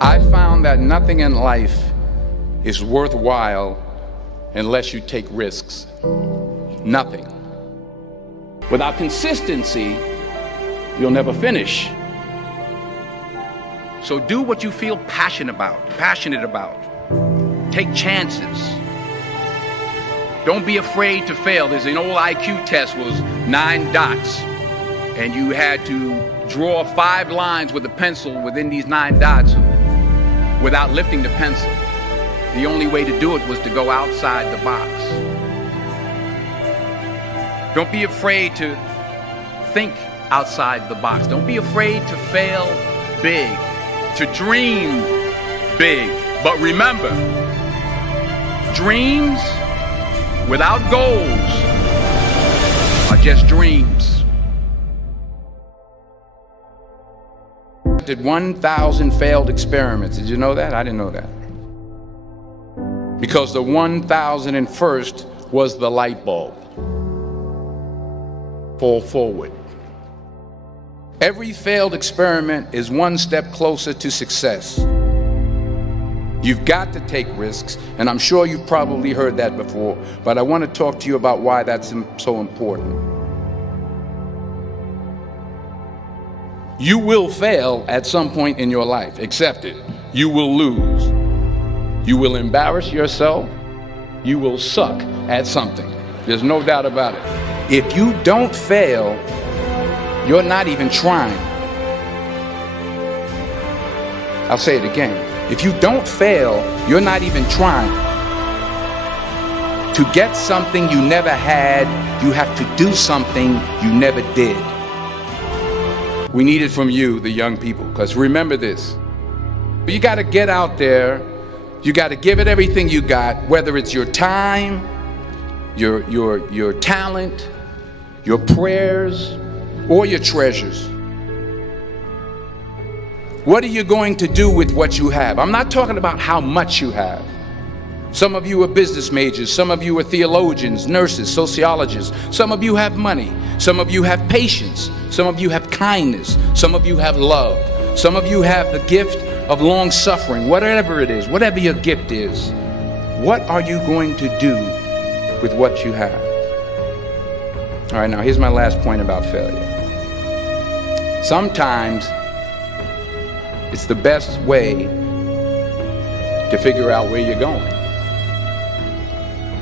I found that nothing in life is worthwhile unless you take risks. Nothing. Without consistency, you'll never finish. So do what you feel passionate about. Take chances. Don't be afraid to fail. There's an old IQ test, was 9 dots, and you had to draw 5 lines with a pencil within these 9 dots without lifting the pencil. The only way to do it was to go outside the box. Don't be afraid to think outside the box. Don't be afraid to fail big, to dream big. But remember, dreams without goals are just dreams. Did 1,000 failed experiments. Did you know that? I didn't know that. Because the 1,001st was the light bulb. Fall forward. Every failed experiment is one step closer to success. You've got to take risks, and I'm sure you've probably heard that before, but I want to talk to you about why that's so important. You will fail at some point in your life. Accept it. You will lose. You will embarrass yourself. You will suck at something. There's no doubt about it. If you don't fail, you're not even trying. I'll say it again. If you don't fail, you're not even trying. To get something you never had, you have to do something you never did. We need it from you, the young people, because remember this. You got to get out there. You got to give it everything you got, whether it's your time, your talent, your prayers, or your treasures. What are you going to do with what you have? I'm not talking about how much you have. Some of you are business majors. Some of you are theologians, nurses, sociologists. Some of you have money. Some of you have patience. Some of you have kindness. Some of you have love. Some of you have the gift of long suffering. Whatever it is, whatever your gift is, what are you going to do with what you have? All right, now here's my last point about failure. Sometimes it's the best way to figure out where you're going.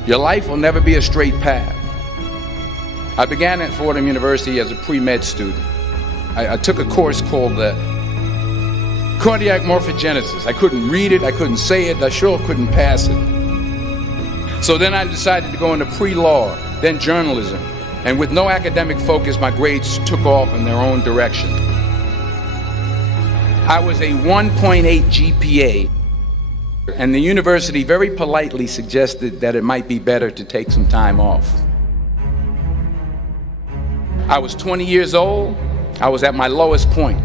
Your life will never be a straight path. I began at Fordham University as a pre-med student. I took a course called the cardiac morphogenesis. I couldn't read it, I couldn't say it, I sure couldn't pass it. So then I decided to go into pre-law, then journalism. And with no academic focus, my grades took off in their own direction. I was a 1.8 GPA, and the university very politely suggested that it might be better to take some time off. I was 20 years old, I was at my lowest point.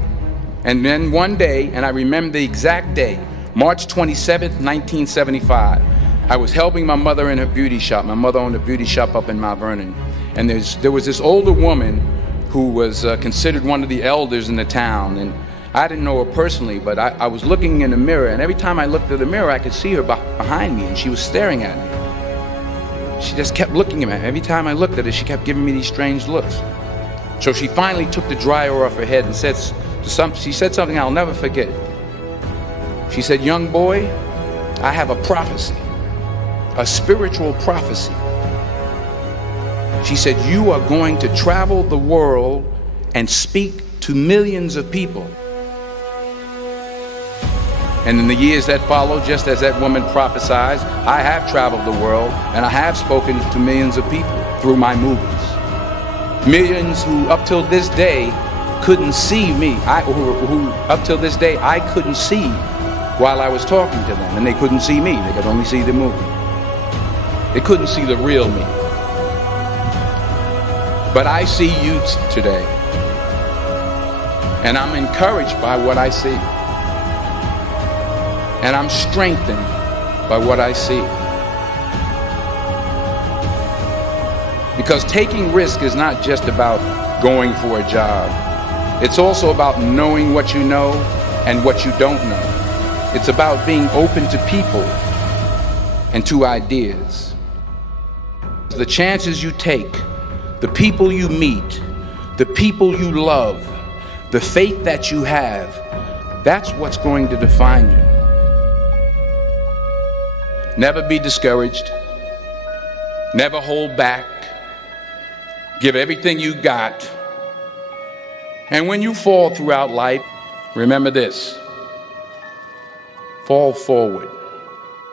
And then one day, and I remember the exact day, March 27th, 1975, I was helping my mother in her beauty shop. My mother owned a beauty shop up in Mount Vernon. And there was this older woman who was considered one of the elders in the town. And I didn't know her personally, but I was looking in the mirror, and every time I looked at the mirror, I could see her behind me, and she was staring at me. She just kept looking at me. Every time I looked at her, she kept giving me these strange looks. So she finally took the dryer off her head and she said something I'll never forget. She said, "Young boy, I have a prophecy, a spiritual prophecy." She said, "You are going to travel the world and speak to millions of people." And in the years that followed, just as that woman prophesied, I have traveled the world and I have spoken to millions of people through my movies. Millions who up till this day couldn't see me, who up till this day I couldn't see while I was talking to them, and they couldn't see me, they could only see the movie. They couldn't see the real me. But I see you today, and I'm encouraged by what I see. And I'm strengthened by what I see. Because taking risk is not just about going for a job. It's also about knowing what you know and what you don't know. It's about being open to people and to ideas. The chances you take, the people you meet, the people you love, the faith that you have, that's what's going to define you. Never be discouraged. Never hold back. Give everything you got. And when you fall throughout life, remember this: fall forward.